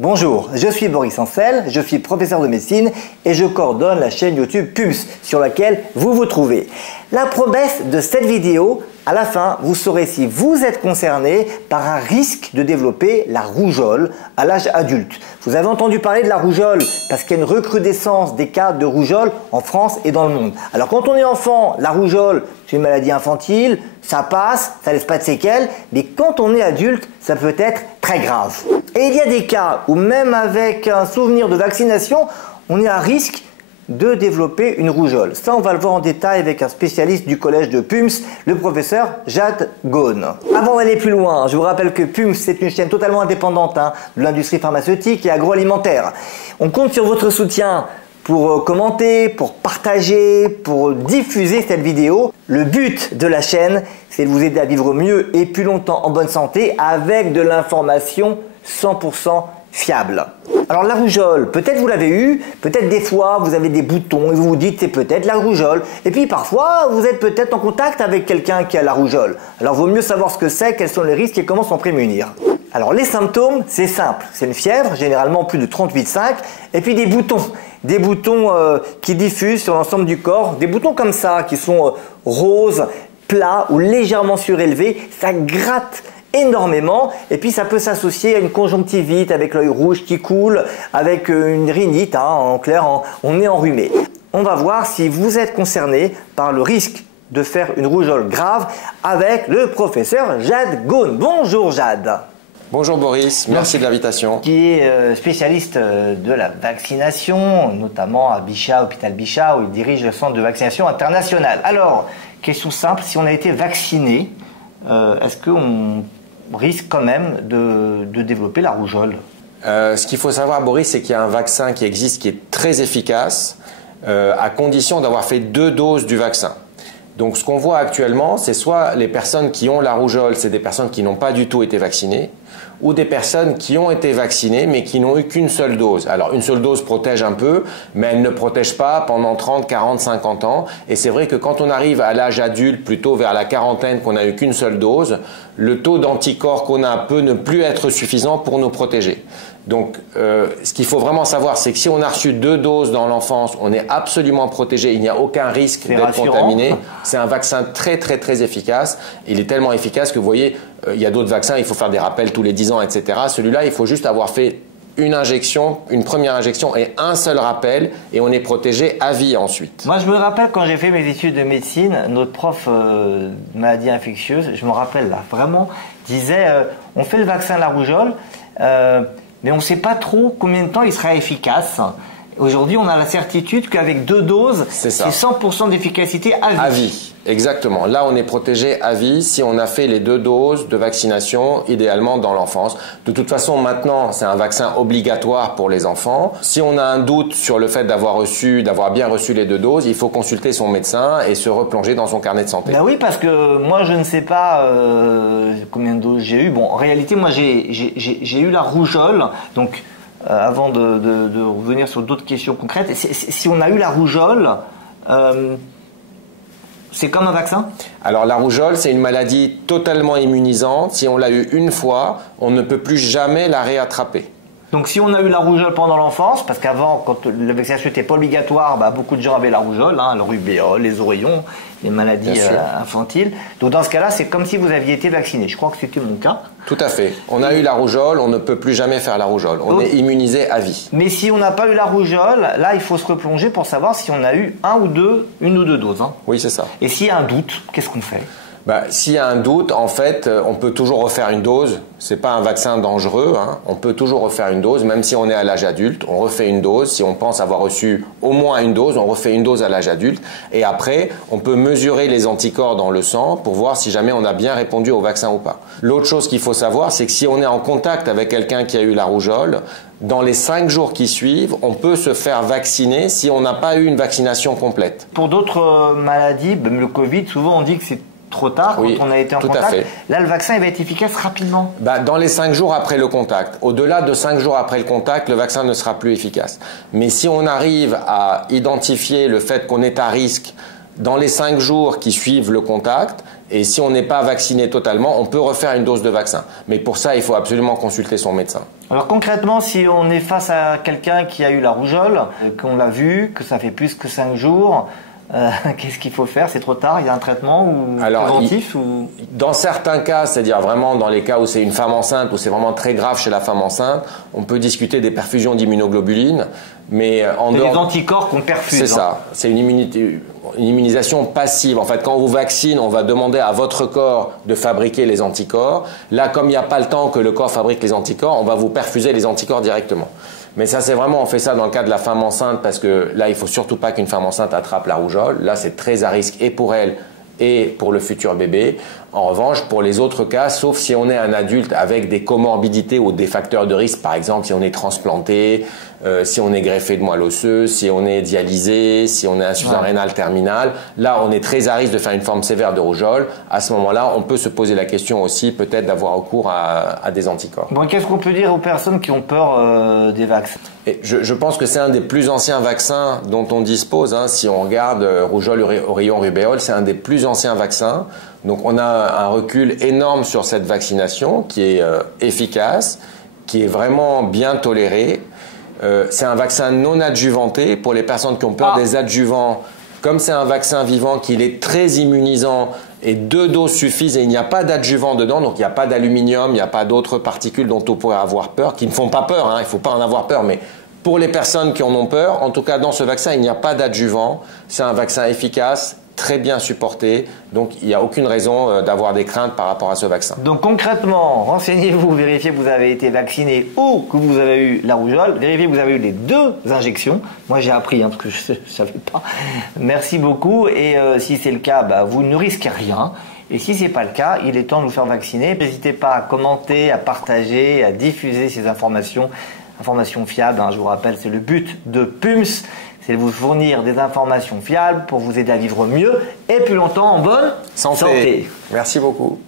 Bonjour, je suis Boris Ancel, je suis professeur de médecine et je coordonne la chaîne YouTube PUMS sur laquelle vous vous trouvez. La promesse de cette vidéo, à la fin, vous saurez si vous êtes concerné par un risque de développer la rougeole à l'âge adulte. Vous avez entendu parler de la rougeole parce qu'il y a une recrudescence des cas de rougeole en France et dans le monde. Alors quand on est enfant, la rougeole, c'est une maladie infantile, ça passe, ça laisse pas de séquelles, mais quand on est adulte, ça peut être très grave. Et il y a des cas où même avec un souvenir de vaccination, on est à risque de développer une rougeole. Ça, on va le voir en détail avec un spécialiste du collège de PUMS, le professeur Jade Ghosn. Avant d'aller plus loin, je vous rappelle que PUMS, c'est une chaîne totalement indépendante de l'industrie pharmaceutique et agroalimentaire. On compte sur votre soutien pour commenter, pour partager, pour diffuser cette vidéo. Le but de la chaîne, c'est de vous aider à vivre mieux et plus longtemps en bonne santé avec de l'information 100% fiable. Alors la rougeole, peut-être vous l'avez eu, peut-être des fois vous avez des boutons et vous vous dites c'est peut-être la rougeole. Et puis parfois vous êtes peut-être en contact avec quelqu'un qui a la rougeole. Alors vaut mieux savoir ce que c'est, quels sont les risques et comment s'en prémunir. Alors les symptômes, c'est simple. C'est une fièvre, généralement plus de 38,5, et puis des boutons. Des boutons qui diffusent sur l'ensemble du corps. Des boutons comme ça, qui sont roses, plats ou légèrement surélevés. Ça gratte énormément et puis ça peut s'associer à une conjonctivite avec l'œil rouge qui coule, avec une rhinite, en clair, on est enrhumé. On va voir si vous êtes concerné par le risque de faire une rougeole grave avec le professeur Jade Ghosn. Bonjour Jade. Bonjour Boris, merci de l'invitation. Qui est spécialiste de la vaccination, notamment à Bichat, hôpital Bichat, où il dirige le centre de vaccination international. Alors, question simple, si on a été vacciné, est-ce qu'on risque quand même de développer la rougeole? Ce qu'il faut savoir, Boris, c'est qu'il y a un vaccin qui existe qui est très efficace, à condition d'avoir fait 2 doses du vaccin. Donc ce qu'on voit actuellement, c'est soit les personnes qui ont la rougeole, c'est des personnes qui n'ont pas du tout été vaccinées, ou des personnes qui ont été vaccinées mais qui n'ont eu qu'une seule dose. Alors une seule dose protège un peu, mais elle ne protège pas pendant 30, 40, 50 ans. Et c'est vrai que quand on arrive à l'âge adulte, plutôt vers la quarantaine, qu'on n'a eu qu'une seule dose, le taux d'anticorps qu'on a peut ne plus être suffisant pour nous protéger. Donc, ce qu'il faut vraiment savoir, c'est que si on a reçu 2 doses dans l'enfance, on est absolument protégé, il n'y a aucun risque d'être contaminé. C'est un vaccin très, très, très efficace. Il est tellement efficace que vous voyez, il y a d'autres vaccins, il faut faire des rappels tous les 10 ans, etc. Celui-là, il faut juste avoir fait une injection, une première injection et un seul rappel et on est protégé à vie ensuite. Moi, je me rappelle quand j'ai fait mes études de médecine, notre prof de maladies infectieuses, je me rappelle là, vraiment, disait on fait le vaccin de la rougeole, mais on ne sait pas trop combien de temps il sera efficace. Aujourd'hui, on a la certitude qu'avec 2 doses, c'est 100% d'efficacité à vie. À vie, exactement. Là, on est protégé à vie si on a fait les 2 doses de vaccination, idéalement dans l'enfance. De toute façon, maintenant, c'est un vaccin obligatoire pour les enfants. Si on a un doute sur le fait d'avoir bien reçu les 2 doses, il faut consulter son médecin et se replonger dans son carnet de santé. Ben oui, parce que moi, je ne sais pas combien de doses j'ai eu. Bon, en réalité, moi, j'ai eu la rougeole, donc... avant de revenir sur d'autres questions concrètes, si on a eu la rougeole, c'est comme un vaccin? Alors la rougeole, c'est une maladie totalement immunisante. Si on l'a eu une fois, on ne peut plus jamais la réattraper. Donc si on a eu la rougeole pendant l'enfance, parce qu'avant, quand la vaccination n'était pas obligatoire, beaucoup de gens avaient la rougeole, le rubéole, les oreillons, les maladies infantiles. Donc dans ce cas-là, c'est comme si vous aviez été vacciné. Je crois que c'était mon cas. Tout à fait. On a eu la rougeole, on ne peut plus jamais faire la rougeole. On est immunisé à vie. Mais si on n'a pas eu la rougeole, là, il faut se replonger pour savoir si on a eu une ou deux doses. Oui, c'est ça. Et s'il y a un doute, qu'est-ce qu'on fait? S'il y a un doute, en fait, on peut toujours refaire une dose. C'est pas un vaccin dangereux, On peut toujours refaire une dose, même si on est à l'âge adulte. On refait une dose. Si on pense avoir reçu au moins une dose, on refait une dose à l'âge adulte. Et après, on peut mesurer les anticorps dans le sang pour voir si jamais on a bien répondu au vaccin ou pas. L'autre chose qu'il faut savoir, c'est que si on est en contact avec quelqu'un qui a eu la rougeole, dans les 5 jours qui suivent, on peut se faire vacciner si on n'a pas eu une vaccination complète. Pour d'autres maladies, le Covid, souvent on dit que c'est trop tard quand on a été en contact. Là, le vaccin il va être efficace rapidement. Dans les 5 jours après le contact. Au-delà de 5 jours après le contact, le vaccin ne sera plus efficace. Mais si on arrive à identifier le fait qu'on est à risque dans les 5 jours qui suivent le contact. Et si on n'est pas vacciné totalement, on peut refaire une dose de vaccin. Mais pour ça, il faut absolument consulter son médecin. Alors concrètement, si on est face à quelqu'un qui a eu la rougeole, qu'on l'a vu, que ça fait plus que 5 jours, qu'est-ce qu'il faut faire? C'est trop tard? Il y a un traitement ou préventif ou... Dans certains cas, c'est-à-dire vraiment dans les cas où c'est une femme enceinte, où c'est vraiment très grave chez la femme enceinte, on peut discuter des perfusions d'immunoglobulines. Mais en dehors... des anticorps qu'on perfuse. C'est ça. C'est une immunisation passive. En fait, quand on vous vaccine, on va demander à votre corps de fabriquer les anticorps. Là, comme il n'y a pas le temps que le corps fabrique les anticorps, on va vous perfuser les anticorps directement. Mais ça, c'est vraiment, on fait ça dans le cas de la femme enceinte parce que là, il faut surtout pas qu'une femme enceinte attrape la rougeole. Là, c'est très à risque et pour elle et pour le futur bébé. En revanche, pour les autres cas, sauf si on est un adulte avec des comorbidités ou des facteurs de risque, par exemple si on est transplanté, si on est greffé de moelle osseuse, si on est dialysé, si on est insuffisant rénal terminal, là on est très à risque de faire une forme sévère de rougeole. À ce moment-là, on peut se poser la question aussi peut-être d'avoir recours à des anticorps. Bon, qu'est-ce qu'on peut dire aux personnes qui ont peur des vaccins? Et je pense que c'est un des plus anciens vaccins dont on dispose. Hein. Si on regarde rougeole, oreillon, rubéole, c'est un des plus anciens vaccins. Donc on a un recul énorme sur cette vaccination qui est efficace, qui est vraiment bien tolérée. C'est un vaccin non adjuvanté pour les personnes qui ont peur des adjuvants. Comme c'est un vaccin vivant, qu'il est très immunisant et 2 doses suffisent et il n'y a pas d'adjuvant dedans, donc il n'y a pas d'aluminium, il n'y a pas d'autres particules dont on pourrait avoir peur, qui ne font pas peur, hein, il ne faut pas en avoir peur, mais pour les personnes qui en ont peur, en tout cas dans ce vaccin, il n'y a pas d'adjuvant. C'est un vaccin efficace, très bien supporté, donc il n'y a aucune raison d'avoir des craintes par rapport à ce vaccin. Donc concrètement, renseignez-vous, vérifiez que vous avez été vacciné ou que vous avez eu la rougeole, vérifiez que vous avez eu les 2 injections. Moi j'ai appris parce que je ne savais pas. Merci beaucoup et si c'est le cas, vous ne risquez rien. Et si ce n'est pas le cas, il est temps de vous faire vacciner. N'hésitez pas à commenter, à partager, à diffuser ces informations fiables. Hein, je vous rappelle, c'est le but de PUMS. C'est de vous fournir des informations fiables pour vous aider à vivre mieux et plus longtemps en bonne santé. Merci beaucoup.